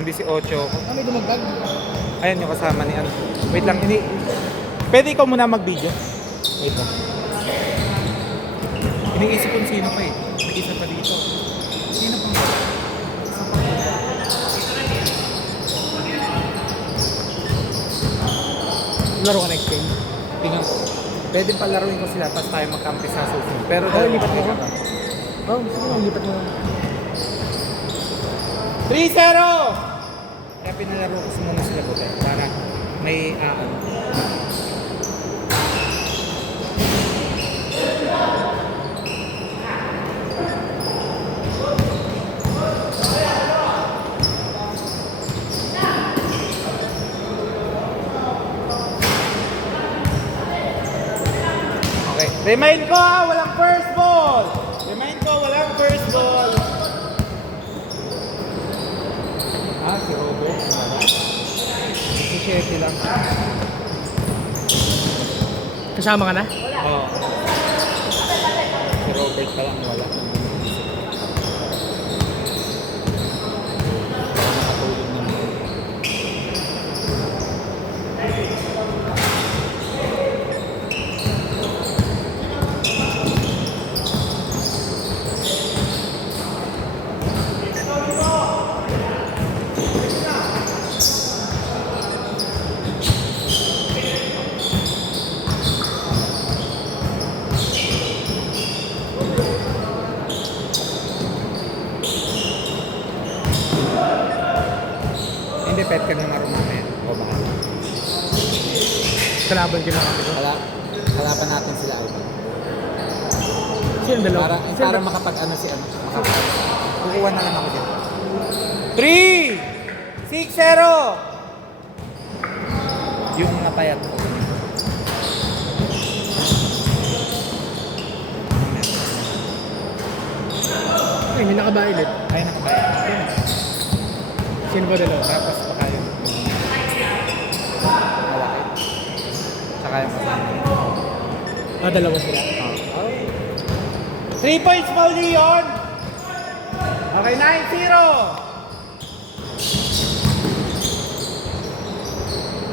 Pang 18 ko. Ah, may dumagdag. Ayan yung kasama ni ano. Wait lang, pwede ikaw muna mag-video? Wait lang. Iniisip kong sino pa eh. May isa pa dito. Sino pa ba? Laro ka next game. Tingnan ko. Pwede pa laruin ko sila tapos tayo magkampi sa susunod. Pero Lipat mo ko. Sige lang, lipat mo. 3-0! Kaya pinalaro ko muna sila po para may Okay. Remind ko walang first ball! Remind ko, walang first ball! Si Robert. Si Shetty lang. Kasama ka na? Oo. Si Robert pa lang wala. Baka nakatulog naman. Hindi, pet ka na marumamaya. O baka. Kalaban ka na kami ko. Kalaban natin sila out. Sino dalawa? Para makapag-ano si ano. Kukuha na lang ako dyan. 3! 6-0! Yung napayat ko. Ay, may nakabayad. Ay, nakabayat. Yan. Sino ba dalawa? Tapos baka yung malaki. Saka yung kasama. Dalawa sila. 3 points, Paul Leon! Okay, 9-0!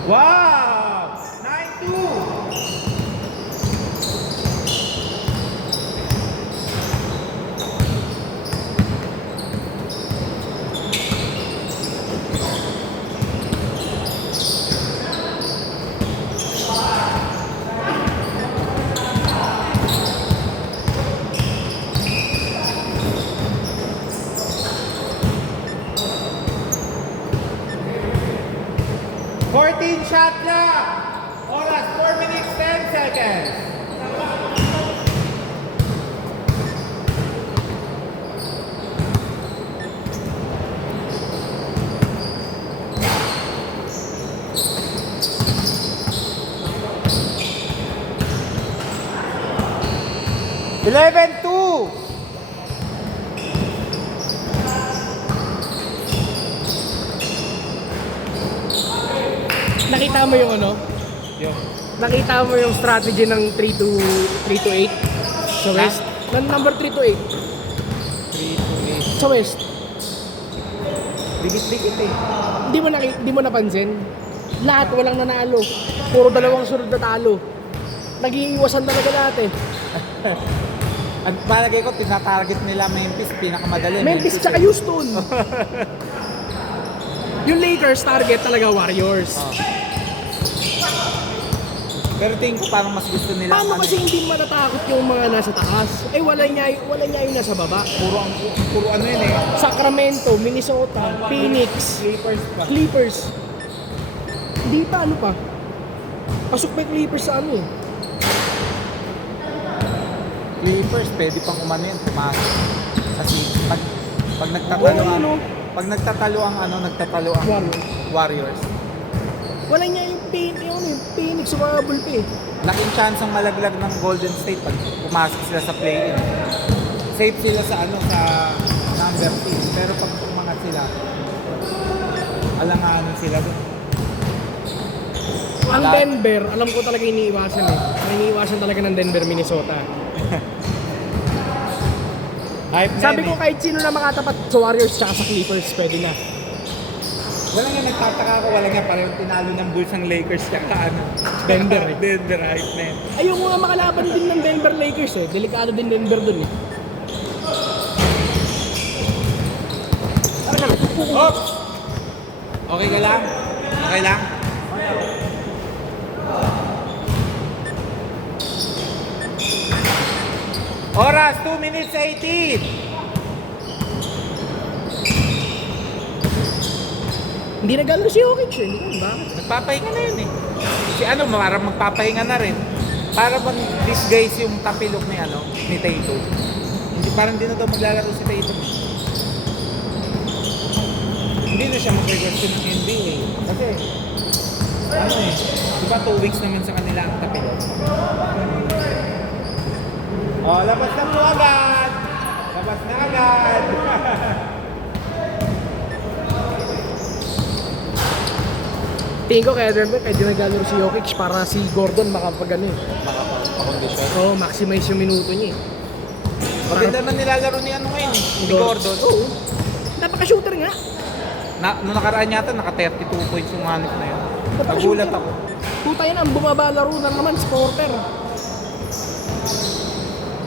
Wow! 9-2! Shot clock! Oras, 4 minutes, 10 seconds. Eleven, 2. Nakita mo yung ano? Nakita mo yung strategy ng 3 to 8 sa West? Number 3 to 8 3 to 8. sa West. Dikit-dikit eh. Hindi mo napansin? Lahat walang nanalo. Puro dalawang sunod na talo. Nag-iiwasan talaga lahat eh. At palagay ko, tinatarget nila Memphis, pinakamadali. Memphis tsaka Houston. Yung Lakers target talaga Warriors. Pero tingin ko parang mas gusto nila. Paano kasi hindi matatakot yung mga nasa taas? Eh wala niya yung nasa baba. Puro ano yun eh. Sacramento, Minnesota, Phoenix, Clippers. Hindi pa ano pa. Pasok pa yung Clippers sa ano eh. Clippers, pwede pang umano yun, pumasok. Kasi pag nagtatalo ang Warriors. Wala niya yung Phoenix sumabol pa eh. Laking chance ang malaglag ng Golden State pag pumasok sila sa play-in. Safe sila sa number 3. Pero pag umangat sila, alanganan sila doon. Ang Denver, alam ko talaga iniiwasan eh. Iniiwasan talaga ng Denver, Minnesota. Hype Sabi ko kahit sino na makatapat sa Warriors tsaka sa Clippers, pwede na. Wala nga nagtataka ako, wala nga parang tinalo ng Bulls ang Lakers tsaka ano. Denver eh. Denver, hype na yun. Ay, yung mga makalaban din ng Denver Lakers eh. Delikado din Denver dun eh. Oops! Okay ka lang? Okay lang? Oras, 2 minutes 18! Hindi nagalo si Jokic eh. Hindi ba? Nagpapahinga na yun eh. Si ano, parang magpapahinga na rin. Para bang disguise yung tapilok ni ano, ni Tatum. Hindi, parang hindi na daw maglalaro si Tatum. Hindi na siya mag-request ng NBA. Kasi, ano eh, di ba 2 weeks naman sa kanila ang tapilok? Oh, labas na po agad! Labas na agad! Tingin ko kaya Denver, kaya di naglalaro si Jokic para si Gordon makapag ano eh. Makapag-condition. Oo, maximize yung minuto niya eh. Maganda naman nilalaro ni ano ngayon eh, ni Gordon. Oo. Napaka-shooter nga. Nung nakaraan yata, naka 32 points yung hanip na yun. Nagulat ako. Puta yan ang bumaba laro na naman si Porter.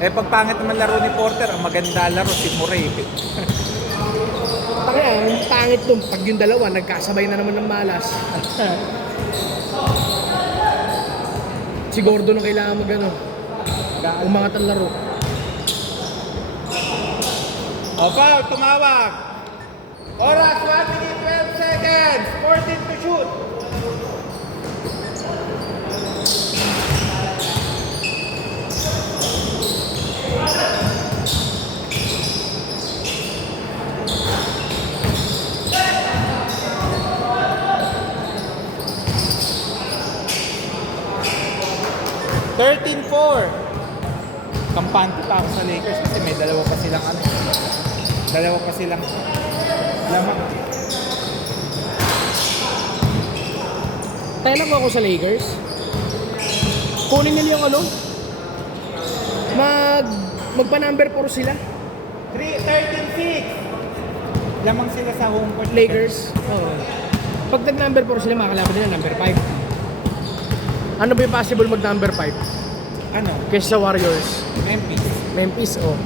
Eh, pag pangit naman laro ni Porter, ang maganda laro si Murray. Kaya ang pangit dun, pag yung dalawa, nagkasabay na naman ng malas. Si Gordon ang kailangan mag-ano, umangat ang laro. O, foul, tumawag. Oras, 1 minute, 12 seconds. 14 to shoot. Kampante pa ako sa Lakers kasi may dalawa pa silang ano. Dalawa pa silang lamang. Tayo lang ako sa Lakers. Kunin nila yung ano, magpa number 4 sila. 13-6. Lamang sila sa home court. Lakers. Oo. Pag nag number 4 sila, makakalaban nila number 5. Ano ba yung possible mag number 5? Ano? Kesa sa Warriors. Memphis, oh.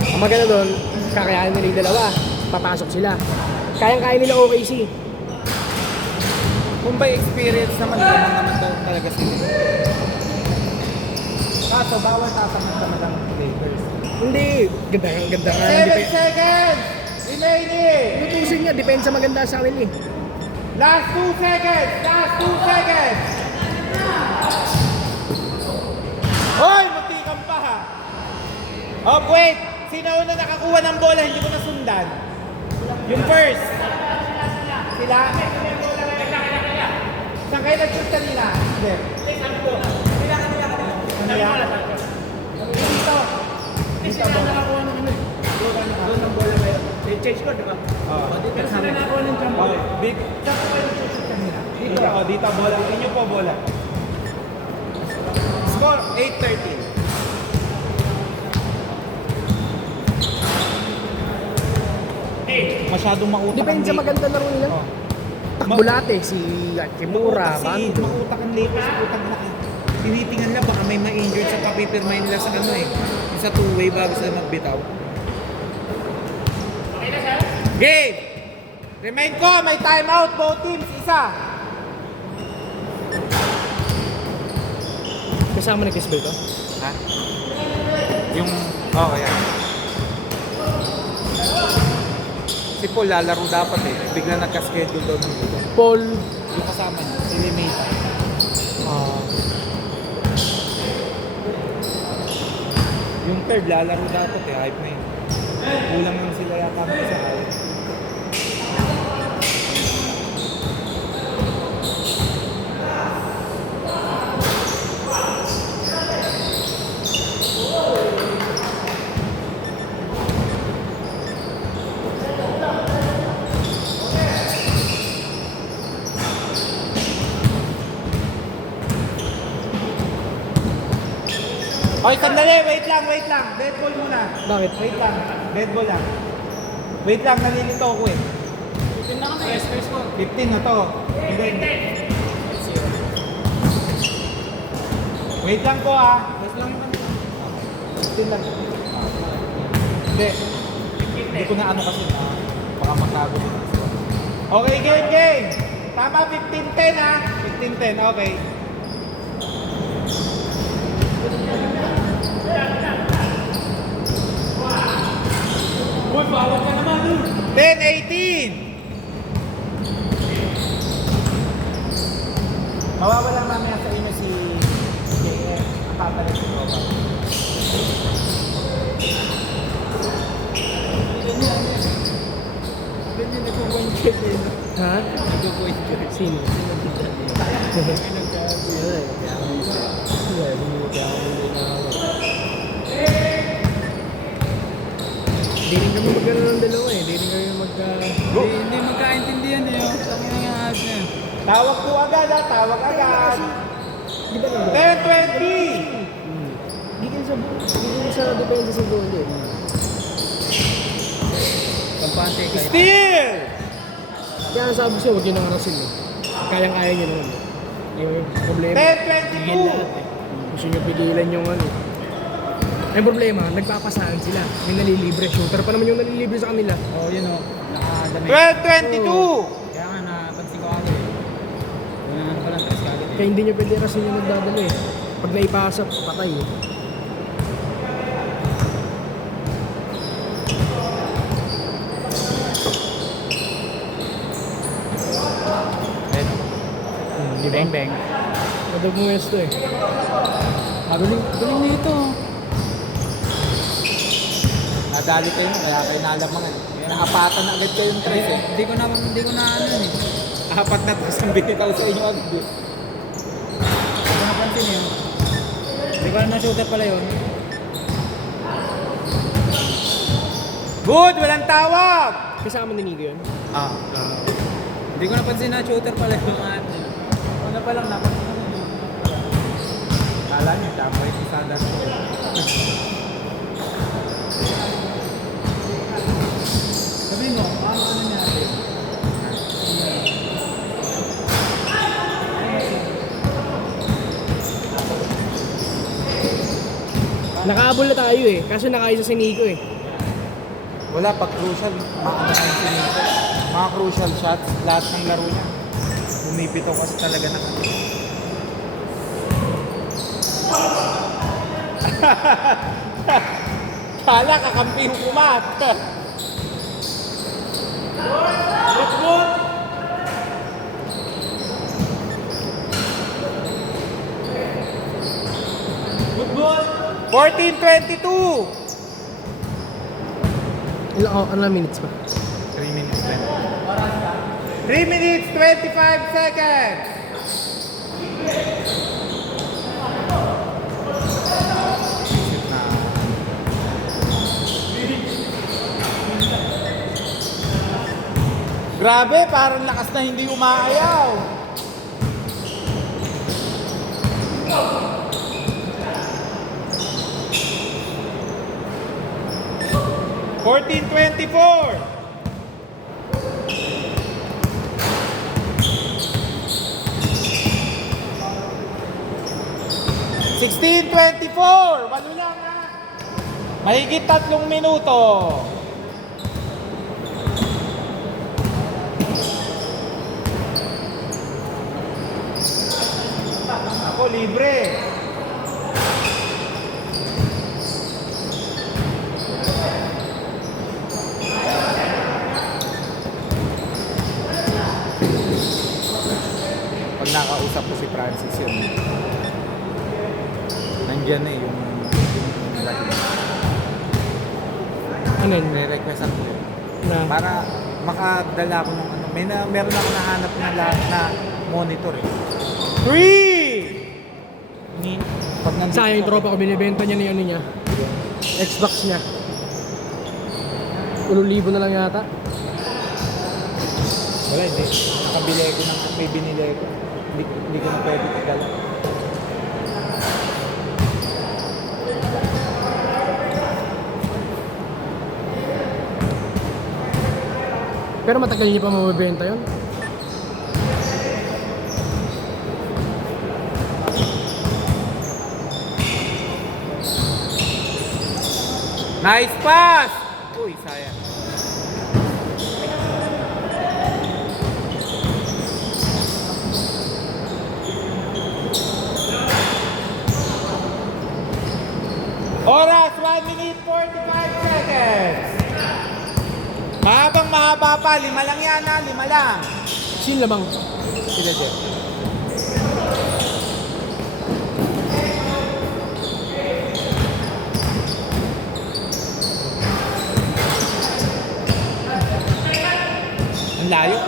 Ang maganda doon, kakayanin nila yung dalawa. Papasok sila. Kayang-kaya nila OKC. Kung by experience naman, lamang naman daw talaga sila. Kaso, bawal tatamad-tamad ang Lakers. Hindi. Ganda nga. 7 seconds! Remaining! Tutusin niya, depensa maganda sa kanila eh. Last 2 seconds! Last 2 seconds! Hoy! Muntikan pa ha! Oh, wait! Sino una nakakuha ng bola? Hindi ko nasundan. Yung first. Sila? Saan kayo nag-shoot kanina? Hindi. Kanila? Dito. Dito ba? nakakuha ng ano. Doon ang bola ba yun? Change ko, di ba? Oo. Pero sila nakakuha ng jump ball. Big. Saan kayo nag-shoot kanina? Dito. Oh, dito bola. Inyo po bola. Score 8-13. Masyadong mautak Depensa ang maganda laro nila. Oh. Takbulate, si Kimura, Kasi Bando. mautak ang Lakers, utang na. Tinitingnan lang baka may ma-injured sa papipirmahin nila sa ano eh. Yung sa two-way bago sila magbitaw. Game! Remind ko, may timeout both teams, isa. Kasama na Kiss ba ito? Ha? Yung, yan. Si Paul lalaro dapat eh. Bigla nagka-schedule daw ng dito. Paul. Yung kasama niya, si Limita. Yung third lalaro dapat eh. Hype na yun. Kulang lang sila yata ng isa hype. Okay, sandali. Wait lang. Dead ball muna. Bakit? Wait lang. Dead ball lang. Wait lang, nalilito ako eh. Tingnan ka na, 15 na to. Hindi. Wait lang po ah. Mas lang yung kanila. 15 lang. Hindi. Hindi ko na ano kasi baka makago din. Okay, game. Tama, 15-10 ah. 15-10, okay. Uy, bawal ka naman. 10-18. Mawawala mamaya sa inyo si JF. Ang papalit si Roba. Ha? Sino? Hindi rin kami magkaroon ng dalawa eh. Hindi rin kami Hindi magkaintindihan eh. Tama na yung ahas niya. Tawag po agad ha, tawag agad. Di ba nang 10-20. Hindi sa depensa sa goal eh. Kampante kayo. Steal! Kaya ang sabi siya, huwag yun ang arasin eh. Kayang-kaya niya naman. Yung problema. 10-22. Gusto niyo pigilan yung ano. Ang problema, nagpapasahan sila. May nalilibre. Shooter pa naman yung nalilibre sa kanila. Oo, yun o. Nakadami. 12-22. Kaya nga napansin ko agad eh. Wala naman pala, tres ka agad eh. Kaya hindi niya pwede rasin yung nagdadala eh. Pag naipasa, patay eh. Di ba? Bang. Madog mo esto eh. Galing nito. Nadali kayo, kaya kayo nalamangan. Naapatan na agad kayong tres eh. Hindi ko na ano eh. Apat na tres ang binitaw sa inyo agad. Hindi ko napansin yun. Hindi ko na na-shooter pala yun. Good, walang tawag! Kasama ni Nico yun. Ah. Hindi ko napansin na shooter pala yung ahas niya. Una pa lang napansin ko na yun. Kala niyo, tama yung isa na ito. Sabihin mo, ano niya natin? Nakaabol na tayo eh. Kaso nakaisa si Nico eh. Wala, pag crucial, maano na yung sinito. Mga crucial shots, lahat ng laro niya. Pumipito kasi talaga na. Kala, kakampi yung kumat. Good. 14-22. Ilang minutes pa? 3 minutes 20. 3 minutes 25 seconds. Grabe, parang lakas na hindi umaayaw. Fourteen 24. 16-24. Walo lang ha. Mahigit 3 minuto. Ako libre. Pag nakausap ko si Francis yun, nandiyan na eh, yung Ano yun? re-request ako yun. Na, Para makadala ako ng ano. Meron ako nahanap na monitor eh. 3! Pag nandito sayang yung ako- tropa ko, binibenta niya na yung ano niya. Xbox niya. 8,000 na lang yata. Wala, hindi. Nakabili ko ng may binili ko. Hindi ko na pwede itagala. Pero matagal niya pa mabibenta yun. Nice pass! Uy, sayang. Oras, 1 minute 45 seconds. Mahabang mahaba pa, 5 lang yan ha, 5 lang. Sin lamang. Sila Jeff. Ang layo.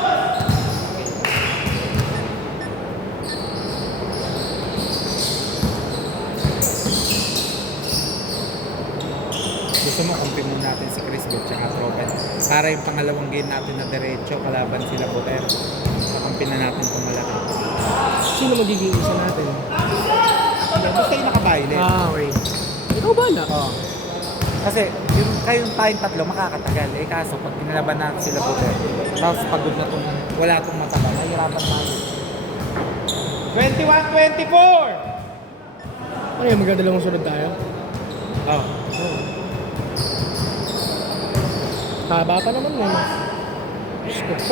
Gusto mo kumpin natin si Chris Bell tsaka Tropen para yung pangalawang game natin na diretso kalaban sila Boter. Kumpin na natin itong malaki. Sino magiging isa natin? Basta yung nakabayle. Okay. Ikaw bala. Oo. Kasi yung kayong tayong tatlo makakatagal. Eh kaso pag kinalaban natin sila Boter, tapos pagod na itong wala itong mataba, nahihirapan natin. 21-24! Ano yung magdadalawang sunod tayo? Oh. Haba pa naman yan. 48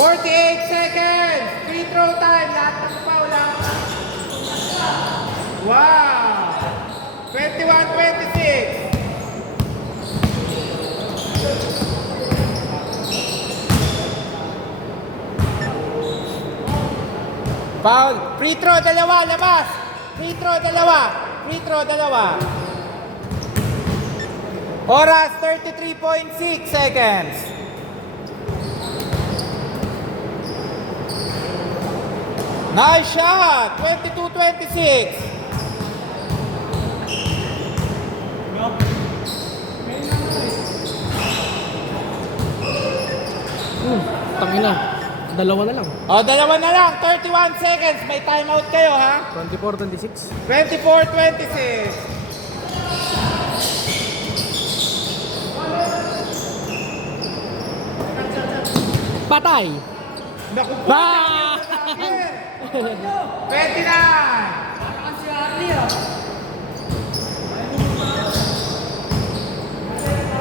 seconds! Free throw time! Lahat ng foul lang. Wow! 21-26! Foul! Free throw, dalawa! Labas! Free throw, dalawa! Free throw, dalawa! Oras, 33.6 seconds. Nice shot! 22-26. Tangina. Dalawa na lang. O, dalawa na lang. 31 seconds. May timeout kayo, ha? 24-26. 24-26. Patay! Naku po! Ba! 29!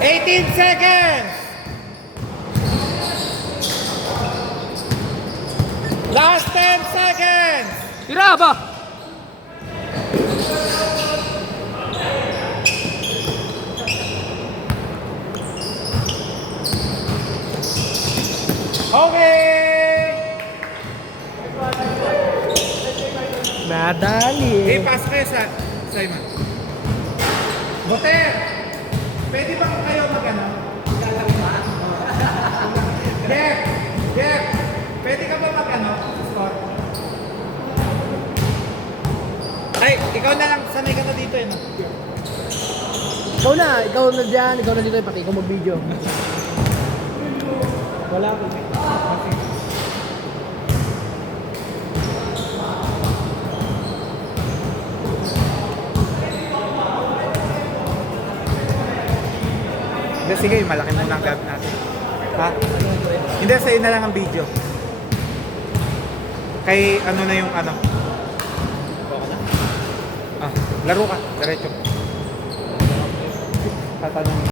18 seconds! Last 10 seconds! Tira ba? Okay! Nadali. Pasok kayo sa Simon. Boter! Pwede ba kayo mag-ano? Jeff! Jeff! Pwede ka ba mag-ano? Score? Ay, ikaw na lang. Sanay ka na dito eh. No? Ikaw na dyan, ikaw na dito, pati ikaw mag-video. Wala ko. Hindi, sige, malaki muna ang gamit natin. Ha? Hindi, sa'yo na lang ang video. Kay ano na yung ano. Ah, laro ka, diretso. Tatanong.